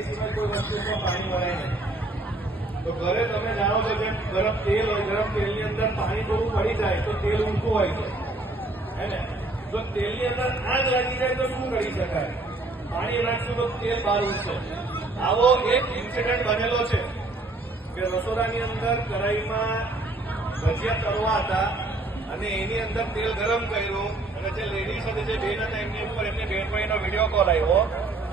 દહીં સિવાય કોઈ વસ્તુમાં પાણી વળાય નહીં. તો ઘરે તમે જાણો છો કે ગરમ તેલ હોય, ગરમ તેલની અંદર પાણી થોડું પડી જાય તો તેલ ઊંચું હોય છે, હે ને? જો તેલની અંદર આગ લાગી જાય તો શું કરી શકાય? પાણી નાખશું તો તેલ બહાર ઉઠશે. આવો એક ઇન્સિડન્ટ બનેલો છે કે રસોડાની અંદર કઢાઈમાં ભજીયા તળવા હતા અને એની અંદર તેલ ગરમ કર્યું અને જે લેડીઝ હતી, જે બેન હતા, એમની ઉપર એમની બેનભાઈનો વિડીયો કોલ આવ્યો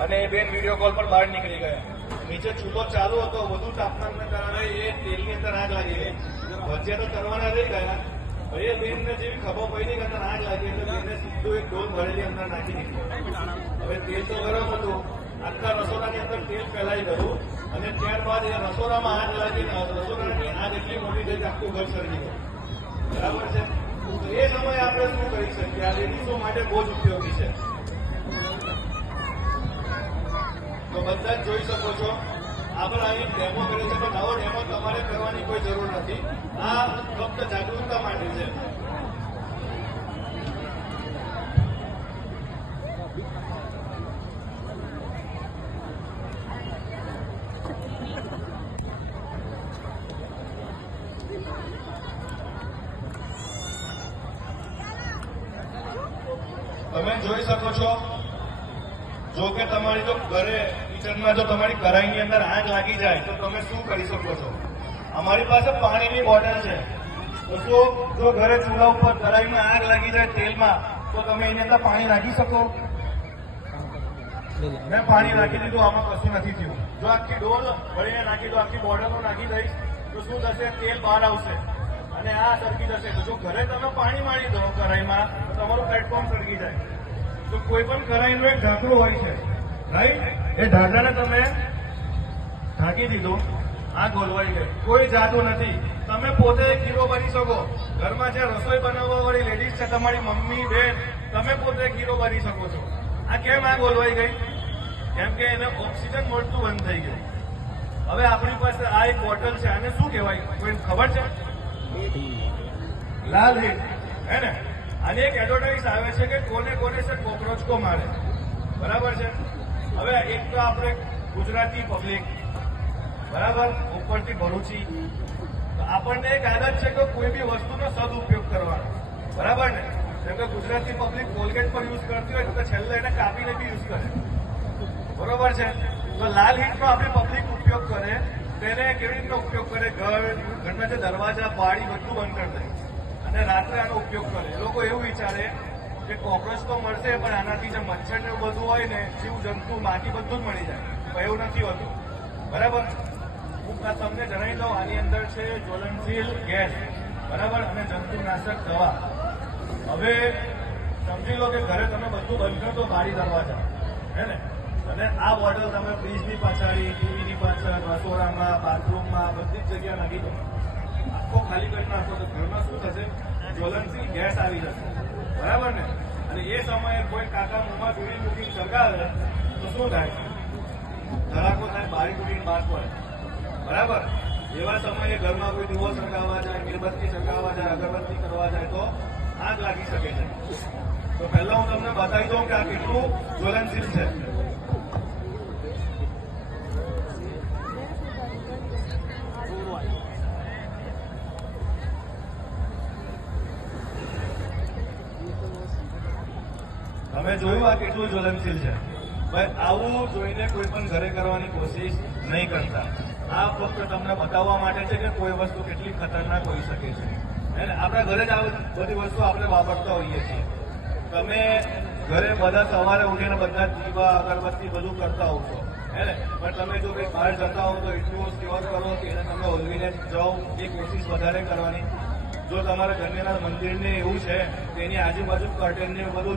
અને એ બેન વિડીયો કોલ પર બહાર નીકળી ગયા. નીચે ચૂલો ચાલુ હતો, વધુ તાપમાનને કારણે એ તેલની અંદર આગ લાગી ગઈ. ભજીયા તો તળવાના રહી ગયા. એ બેનને જેવી ખબર પડી કે અંદર આગ લાગી એટલે બેનને સીધું એક ડોલ ભરેલી અંદર નાખી દીધી. હવે તેલ તો ગરમ હતું, આખા રસોડાની અંદર તેલ ફેલાઈ ગયું અને ત્યારબાદ એ રસોડામાં આગ લાગીને રસોડાની આગ એટલી મોટી થઈ કે આખું ઘર સળગી ગયું. બરાબર છે? તો એ સમયે આપણે શું કરી શકીએ? આ લેડીઝો માટે બહુ જ ઉપયોગી છે. તો બધા જ જોઈ શકો છો, આપણે અહીં ડેમો કર્યો છે, તો નવો ડેમો તમારે કરવાની કોઈ જરૂર નથી. આ ફક્ત જાગૃતતા માટે છે. તમે જોઈ શકો છો, જો કે તમારી જો ઘરે કિચનમાં જો તમારી કઢાઈની અંદર આગ લાગી જાય તો તમે શું કરી શકો છો? અમારી પાસે પાણીની બોટલ છે. તો શું જો ઘરે ચૂલા ઉપર કઢાઈમાં આગ લાગી જાય તેલમાં, તો તમે એની અંદર પાણી નાખી શકો? મેં પાણી નાખી દીધું, આમાં કશું નથી થયું. જો આખી ડોલ ભરીને નાખી દો, આખી બોટલો નાખી દઈશ તો શું થશે? તેલ બહાર આવશે અને આ સળગી જશે. તો જો ઘરે તમે પાણી મારી દો કઢાઈમાં તો તમારું પ્લેટફોર્મ સળગી જાય. તો કોઈ પણ કઢાઈનું એક ઢાંકણું હોય છે, રાઈટ? એ ઢાંકણાને તમે ઢાંકી દીધું, આ ગોલવાઈ ગઈ, કોઈ જાદુ નથી. તમે પોતે એક હીરો બની શકો. ઘરમાં જે રસોઈ બનાવવા વાળી લેડીઝ છે, તમારી મમ્મી, બેન, તમે પોતે એક હીરો બની શકો છો. આ કેમ આ ગોલવાઈ ગઈ? કેમ કે એને ઓક્સિજન મળતું બંધ થઈ ગયું. હવે આપણી પાસે આ એક બોટલ છે, આને શું કહેવાય? કોઈ ખબર છે? લાલ હિટ, હે ને? આની એક એડવર્ટાઇઝ આવે છે કે કોને કોને છે કોકરોચ કો મારે. બરાબર છે? હવે એક તો આપણે ગુજરાતી પબ્લિક, બરાબર, ઉપરથી ભરૂચી, તો આપણને એક આદત છે કે કોઈ બી વસ્તુનો સદુપયોગ કરવાનો. બરાબર ને? જેમ કે ગુજરાતી પબ્લિક કોલગેટ પર યુઝ કરતી હોય તો છેલ્લે એને કાપીને બી યુઝ કરે. બરોબર છે? તો લાલ હિટનો આપણી પબ્લિક ઉપયોગ કરે, તેને કેવી રીતનો ઉપયોગ કરે? ઘરના જે દરવાજા, બારી બધું બંધ કરી દે અને રાત્રે આનો ઉપયોગ કરે. એ લોકો એવું વિચારે કે કોકરોચ તો મળશે પણ આનાથી જે મચ્છર ને બધું હોય ને, જીવ જંતુ, માટી બધું જ મળી જાય. પણ એવું નથી હોતું. બરાબર? હું તમને જણાવી દઉં, આની અંદર છે જ્વલનશીલ ગેસ, બરાબર, અને જંતુનાશક દવા. હવે સમજી લો કે ઘરે તમે બધું બંધ કરતો, બારી દરવાજા, હે ને? અને આ બોટલ તમે ફ્રીજની પાછળ, ટીવીની પાછળ, રસોડામાં, બાથરૂમમાં, બધી જ જગ્યા નાખી દો, આખો ખાલી કરી નાખો તો ઘરમાં શું થશે? જ્વલનશીલ ગેસ આવી જશે. બરાબર ને? અને એ સમયે કોઈ કાકા મોંમાં બીડી મૂકીને સળગાવે તો શું થાય? ધડાકો થાય, બારી તૂટીને બહાર પડે. બરાબર? એવા સમયે ઘરમાં કોઈ દીવો સળગાવવા જાય, મીણબત્તી સળગાવવા જાય, અગરબત્તી કરવા જાય તો આગ લાગી શકે છે. તો પહેલા હું તમને બતાવી દઉં કે આ કેટલું જ્વલનશીલ છે. તમે જોયું આ કેટલું જ્વલનશીલ છે. ભાઈ આવું જોઈને કોઈ પણ ઘરે કરવાની કોશિશ નહીં કરતા. આ ફક્ત તમને બતાવવા માટે છે કે કોઈ વસ્તુ કેટલી ખતરનાક હોઈ શકે છે. આપણા ઘરે જ આ બધી વસ્તુ આપણે વાપરતા હોઈએ છીએ. તમે ઘરે બધા સવારે ઉઠીને બધા દીવા, અગરબત્તી બધું કરતા હોવ છો, હે ને? પણ તમે જો કંઈક બહાર જતા હો તો એટલું શ્યોર કરો કે એને તમે ઓલવીને જાઓ, એ કોશિશ વધારે કરવાની. જો તમારા ઘરના મંદિરને એવું છે કે એની આજુબાજુ કર્ટેનને બધું